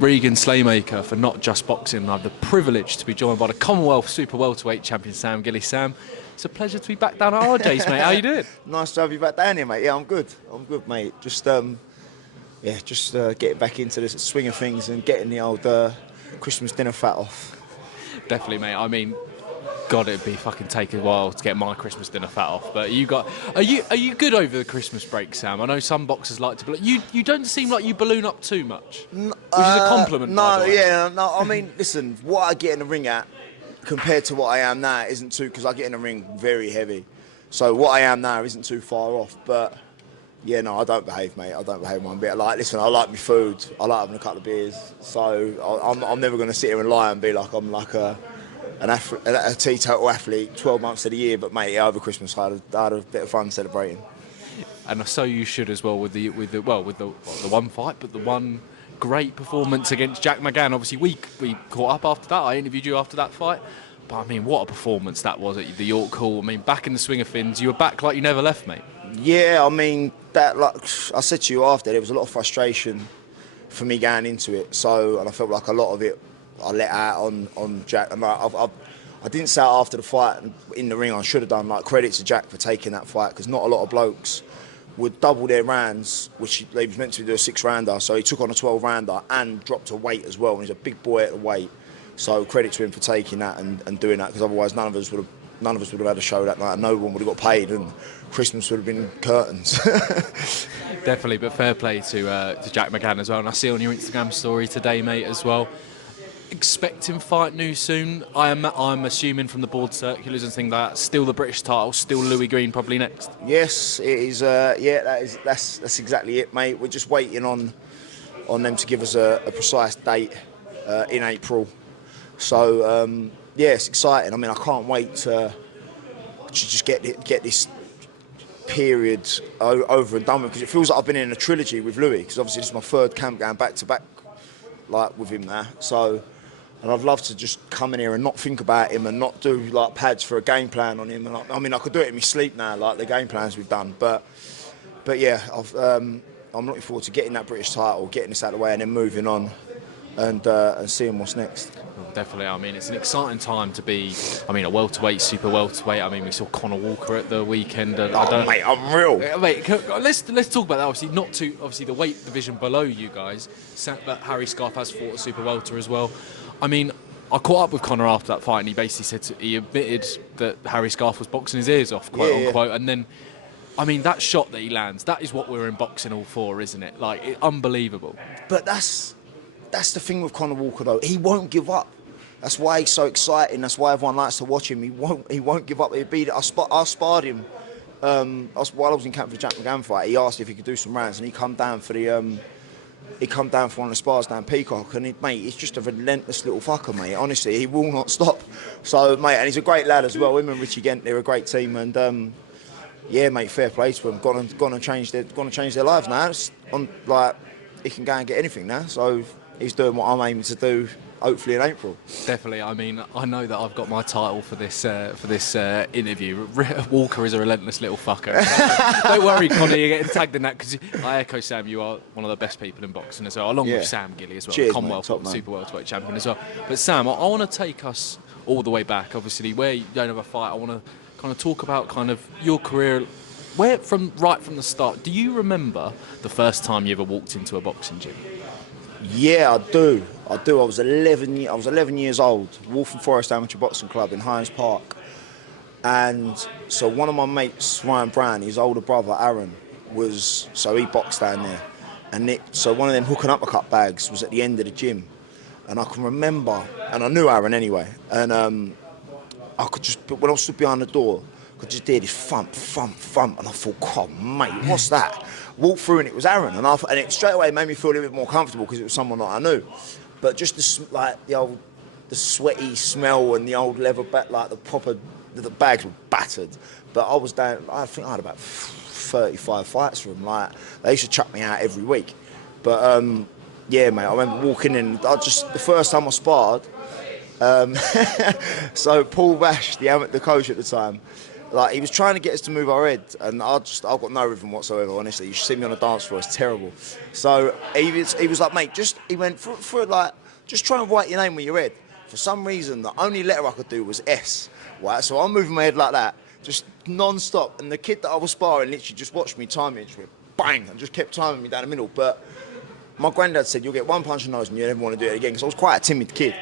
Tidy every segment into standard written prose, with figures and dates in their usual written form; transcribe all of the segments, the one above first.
Regan Slaymaker for Not Just Boxing. I have the privilege to be joined by the Commonwealth Super-Welterweight champion Sam Gilley. Sam, it's a pleasure to be back down at RJ's, mate. How you doing? Nice to have you back down here, mate. Yeah, I'm good, mate. Just getting back into the swing of things and getting the old Christmas dinner fat off. Definitely, mate. I mean, God, it'd be fucking take a while to get my Christmas dinner fat off. But are you good over the Christmas break, Sam? I know some boxers like to, but you don't seem like you balloon up too much, which is a compliment. No, yeah, no. I mean, listen, what I get in the ring at compared to what I am now isn't too, because I get in the ring very heavy. So what I am now isn't too far off. But yeah, no, I don't behave, mate. I don't behave one bit. Like, listen, I like my food. I like having a couple of beers. So I'm never going to sit here and lie and be like I'm like a teetotal athlete 12 months of the year, but mate, over Christmas I had a bit of fun celebrating. And so you should as well with the one fight, but the one great performance against Jack McGann. Obviously we caught up after that. I interviewed you after that fight, but I mean, what a performance that was at the York Hall. I mean, back in the swing of things, you were back like you never left, mate. Yeah, I mean, that, like I said to you after, there was a lot of frustration for me going into it. So, and I felt like a lot of it I let out on Jack. And I didn't say it after the fight in the ring. I should have done. Like, credit to Jack for taking that fight, because not a lot of blokes would double their rounds, which they was meant to do a 6-rounder. So he took on a 12-rounder and dropped a weight as well. And he's a big boy at the weight. So credit to him for taking that and doing that, because otherwise none of us would have had a show that night. No one would have got paid, and Christmas would have been curtains. Definitely, but fair play to Jack McGann as well. And I see on your Instagram story today, mate, as well. Expecting fight news soon. I'm assuming from the board circulars and things like that. Still the British title. Still Louis Greene probably next. Yes, it is. That's exactly it, mate. We're just waiting on them to give us a precise date in April. So yeah, it's exciting. I mean, I can't wait to just get this period over and done with, because it feels like I've been in a trilogy with Louis, because obviously this is my third camp going back to back like with him now. So, and I'd love to just come in here and not think about him and not do like pads for a game plan on him. And I mean, I could do it in my sleep now, like the game plans we've done. But yeah, I'm looking forward to getting that British title, getting this out of the way, and then moving on and seeing what's next. Definitely. I mean, it's an exciting time to be, I mean, a welterweight, super welterweight. I mean, we saw Conor Walker at the weekend. Mate, I'm real. Mate, let's talk about that. Obviously, the weight division below you guys. But Harry Scarf has fought a super welter as well. I mean, I caught up with Conor after that fight, and he basically said he admitted that Harry Scarf was boxing his ears off, quote unquote. And then, I mean, that shot that he lands, that is what we're in boxing all for, isn't it? Like, unbelievable. But that's the thing with Conor Walker, though. He won't give up. That's why he's so exciting. That's why everyone likes to watch him. He won't give up. I sparred him while I was in camp for the Jack McGann fight. He asked if he could do some rounds, and he come down for one of the spars down Peacock. And mate, he's just a relentless little fucker, mate. Honestly, he will not stop. So, mate, and he's a great lad as well. Him and Richie Gent, they're a great team. And yeah, mate, fair play to them. Gone and change their lives now. It's he can go and get anything now. So he's doing what I'm aiming to do, hopefully in April. Definitely. I mean, I know that I've got my title for this interview. Walker is a relentless little fucker. Don't worry, Conor, you're getting tagged in that, because I echo Sam. You are one of the best people in boxing as well, along with Sam Gilley as well. Cheers, Commonwealth Super Welterweight champion as well. But Sam, I want to take us all the way back. Obviously, where you don't have a fight, I want to kind of talk about kind of your career. Right from the start, do you remember the first time you ever walked into a boxing gym? Yeah, I do. I was 11 years old, Waltham Forest Amateur Boxing Club in Hynes Park. And so one of my mates, Ryan Brown, his older brother, Aaron, he boxed down there. And so one of them hooking uppercut bags was at the end of the gym. And I can remember, and I knew Aaron anyway, and I could just, when I stood behind the door, I could just hear this thump, thump, thump, and I thought, God, mate, what's that? Walked through and it was Aaron, and it straight away made me feel a little bit more comfortable, because it was someone that I knew. But just the sweaty smell and the old leather bag, like the bags were battered. But I was down, I think I had about 35 fights for them. Like, they used to chuck me out every week. But yeah, mate, I remember walking in, the first time I sparred, so Paul Bash, the coach at the time, Like, he was trying to get us to move our head, and I've got no rhythm whatsoever, honestly. You should see me on the dance floor, it's terrible. So he was like, mate, he went, for like, just try and write your name with your head. For some reason, the only letter I could do was S, right? So I'm moving my head like that, just non-stop. And the kid that I was sparring literally just watched me time it, just went bang, and just kept timing me down the middle. But my granddad said, you'll get one punch in the nose and you never want to do it again, because I was quite a timid kid.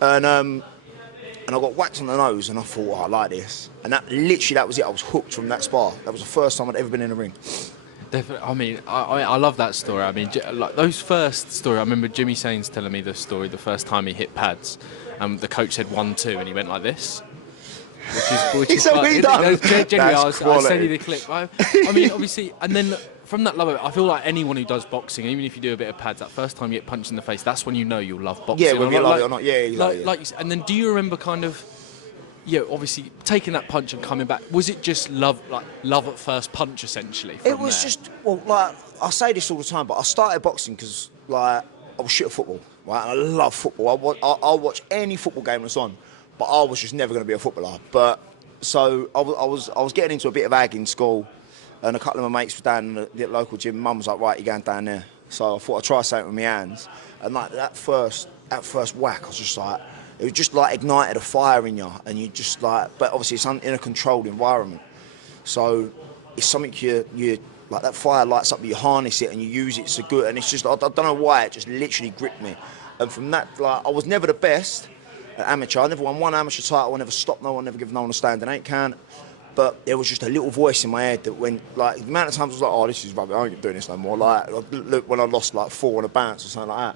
And I got whacked on the nose, and I thought, oh, I like this. And that was it. I was hooked from that spar. That was the first time I'd ever been in a ring. Definitely. I mean, I love that story. I mean, like those first story. I remember Jimmy Sains telling me the story the first time he hit pads. The coach said 1-2, and he went like this. Which is what he done. Genuinely, I'll send you the clip. I mean, obviously, and then from that love, I feel like anyone who does boxing, even if you do a bit of pads, that first time you get punched in the face, that's when you know you'll love boxing. Yeah, whether you love it or not. Yeah, exactly. Like, and then do you remember kind of, obviously taking that punch and coming back? Was it just love at first punch essentially? It was just, well, like I say this all the time, but I started boxing because like I was shit at football, right? And I love football. I'll watch any football game that's on, but I was just never going to be a footballer. But so I was getting into a bit of ag in school, and a couple of my mates were down in the local gym. Mum was like, right, you're going down there. So I thought I'd try something with my hands, and like that first whack, I was just like, it was just like ignited a fire in you, and you just like, but obviously it's in a controlled environment, so it's something you like, that fire lights up, you harness it and you use it so good, and it's just, I don't know why, it just literally gripped me. And from that, like, I was never the best at amateur. I never won one amateur title, I never stopped no one, never given no one a standing 8 count, but there was just a little voice in my head that when, like, the amount of times I was like, oh, this is rubbish, I ain't doing this no more. Like, look, when I lost like 4 on a bounce or something like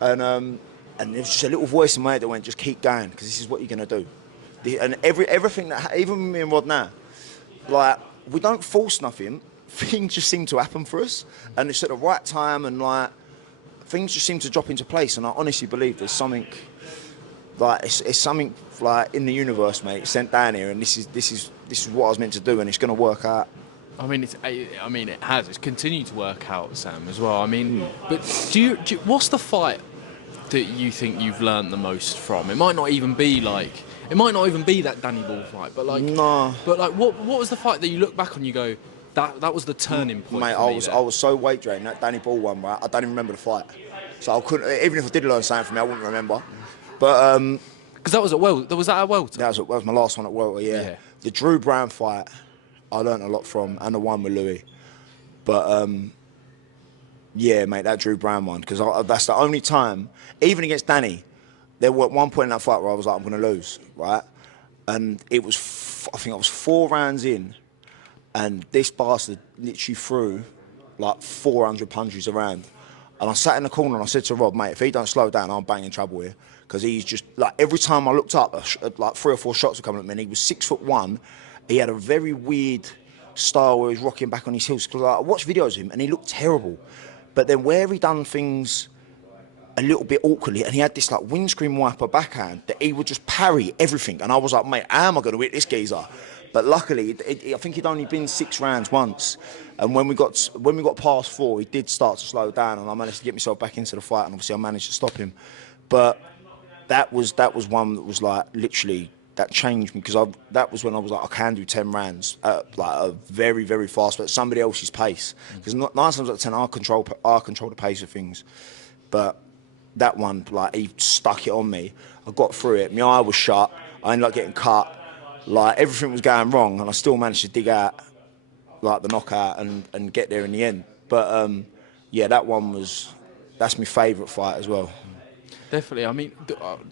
that, and there was just a little voice in my head that went, just keep going, because this is what you're going to do. And everything that, even me and Rod now, like, we don't force nothing. Things just seem to happen for us. And it's at the right time, and, like, things just seem to drop into place. And I honestly believe there's something, like, it's something, like, in the universe, mate, sent down here, and this is what I was meant to do, and it's going to work out. I mean, it has. It's continued to work out, Sam, as well. I mean, but do you, what's the fight that you think you've learned the most from? It might not even be that Danny Ball fight, but like, no. But like, what was the fight that you look back on and you go, that was the turning point? Mate, I was so weight drained, that Danny Ball one, right? I don't even remember the fight, so I couldn't. Even if I did learn something from it, I wouldn't remember. But because that was at welter. Was that at welter? That was my last one at welter. Yeah. The Drew Brown fight, I learned a lot from, and the one with Louis. But yeah, mate, that Drew Brown one, because that's the only time, even against Danny, there was one point in that fight where I was like, I'm going to lose, right? And it was, I think I was 4 rounds in, and this bastard literally threw like 400 punches around. And I sat in the corner and I said to Rob, mate, if he don't slow down, I'm banging trouble here. Because he's just, like, every time I looked up, like 3 or 4 shots were coming at me, and he was 6'1". He had a very weird style where he was rocking back on his heels. Because I watched videos of him and he looked terrible. But then where he done things a little bit awkwardly, and he had this like windscreen wiper backhand that he would just parry everything. And I was like, mate, how am I going to hit this geezer? But luckily, I think he'd only been 6 rounds once. And when we got past 4, he did start to slow down, and I managed to get myself back into the fight, and obviously I managed to stop him. But that was one that was like literally, that changed me, because that was when I was like, I can do 10 rounds at like a very, very fast, but at somebody else's pace. Because 9 times out of 10, I control the pace of things. But that one, like, he stuck it on me. I got through it. My eye was shut. I ended up getting cut. Like, everything was going wrong, and I still managed to dig out like the knockout and get there in the end. But yeah, that's my favourite fight as well. Definitely. I mean,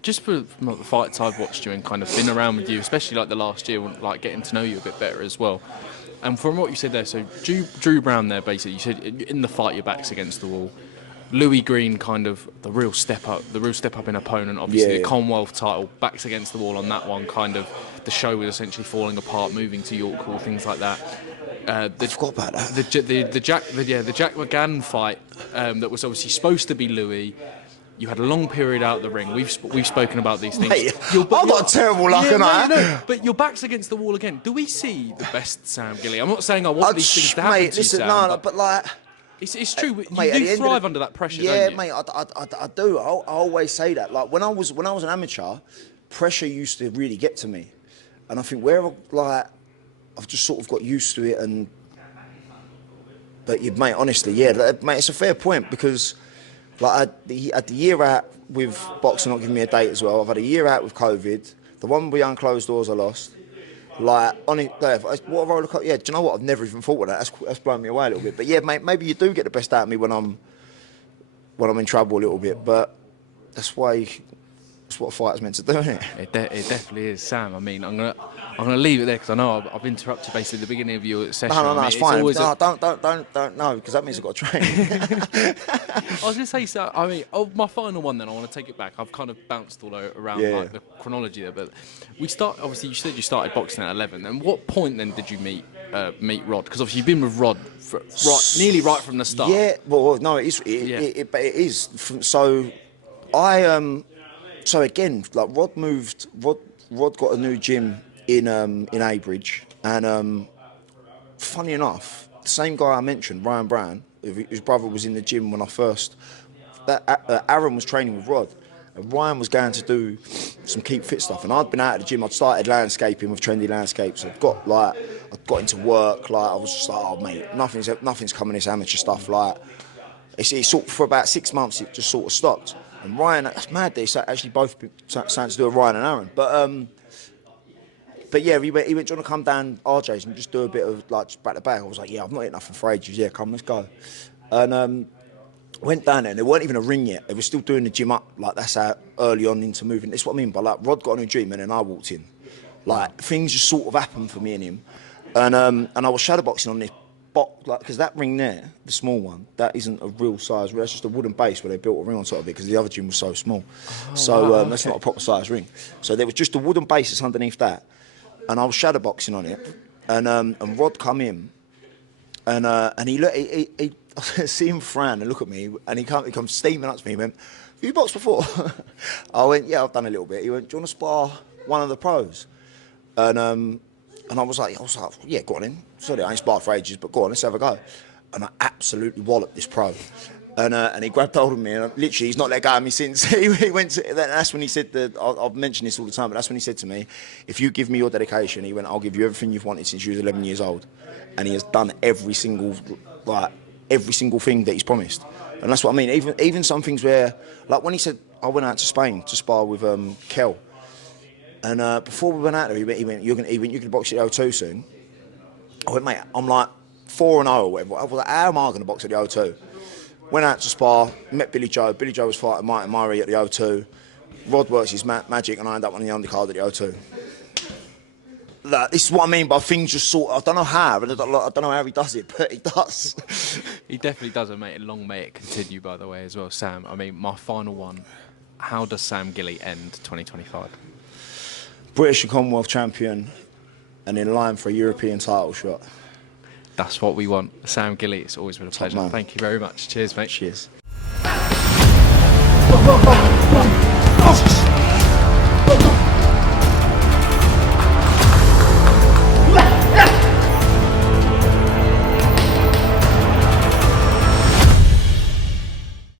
just from the fights I've watched you and kind of been around with you, especially like the last year, like getting to know you a bit better as well. And from what you said there, so Drew Brown there, basically, you said in the fight your back's against the wall. Louis Greene, kind of the real step up in opponent. Obviously, the Commonwealth title, backs against the wall on that one. Kind of the show was essentially falling apart, moving to York Hall, things like that. I forgot about that. The Jack McGann fight that was obviously supposed to be Louis. You had a long period out of the ring. We've spoken about these things. Mate, I've got terrible luck, and no, but your back's against the wall again. Do we see the best Sam Gilley? I'm not saying I want these things to happen to you, Sam. No, but like, it's true. Mate, you do thrive under that pressure, yeah, don't you? mate, I do. I always say that. Like, when I was an amateur, pressure used to really get to me, and I think where, like, I've just sort of got used to it. But mate, honestly, yeah, mate, it's a fair point because like I had the year out with boxing not giving me a date as well. I've had a year out with COVID. The one behind closed doors I lost. Like, on it, what a roller coaster. Yeah, do you know what? I've never even thought of that. That's blown me away a little bit. But yeah, mate, maybe you do get the best out of me when I'm in trouble a little bit. But that's what a fighter's meant to do, isn't it? It definitely is, Sam. I mean, I'm gonna leave it there because I know I've interrupted basically the beginning of your session. No, I mean, it's fine. always No, don't, no, because that means I've got to train. I was gonna say, so I mean, my final one. Then I want to take it back. I've kind of bounced all around like the chronology there, but obviously, you said you started boxing at 11. And what point then did you meet Rod? Because obviously you've been with Rod nearly right from the start. Yeah, well, no, it is. But it is. So so again, like Rod moved. Rod got a new gym in Abridge, and funny enough, the same guy I mentioned, Ryan Brown, whose brother was in the gym when I first. Aaron was training with Rod, and Ryan was going to do some keep fit stuff, and I'd been out of the gym. I'd started landscaping with Trendy Landscapes. I'd got into work. Like I was just like, oh mate, nothing's coming. This amateur stuff. Like it's sort of, for about 6 months, it just sort of stopped. And Ryan, that's mad. They actually both starting to do a Ryan and Aaron, but yeah, he went. Do you want to come down RJ's and just do a bit of like just back to back? I was like, yeah, I've not hit nothing for ages. Yeah, come, let's go. And went down there, and there weren't even a ring yet. They were still doing the gym up. Like that's how early on into moving. That's what I mean. But like Rod got a new gym, and then I walked in. Like things just sort of happened for me and him. And I was shadowboxing on this box, like because that ring there, the small one, that isn't a real size ring. That's just a wooden base where they built a ring on top of it because the other gym was so small. That's not a proper size ring. So there was just a wooden base that's underneath that. And I was shadowboxing on it, and Rod come in, and he see him frown and look at me, and he comes steaming up to me. He went, "Have you boxed before?" I went, "Yeah, I've done a little bit." He went, "Do you want to spar one of the pros?" And I was like, "Yeah, go on in." Sorry, I ain't sparred for ages, but go on, let's have a go. And I absolutely walloped this pro. And he grabbed hold of me, and literally he's not let go of me since. He went to, that's when he said that, I've mentioned this all the time, but that's when he said to me, if you give me your dedication, he went, I'll give you everything you've wanted since you was 11 years old. And he has done every single thing that he's promised. And that's what I mean, even some things where, like when he said, I went out to Spain to spar with Kel. And before we went out there, he went, you're gonna box at the O2 soon. I went, mate, I'm like 4-0 or whatever. I was like, how am I gonna box at the O2? Went out to spar, met Billy Joe. Billy Joe was fighting Martin Murray at the O2. Rod works his magic, and I ended up on the undercard at the O2. Like, this is what I mean by things just sort of, I don't know how, I don't know how he does it, but he does. He definitely does it, mate. Long may it continue, by the way, as well, Sam. I mean, my final one, how does Sam Gilley end 2025? British and Commonwealth champion, and in line for a European title shot. That's what we want. Sam Gilley, it's always been a pleasure. Man. Thank you very much. Cheers, mate. Cheers.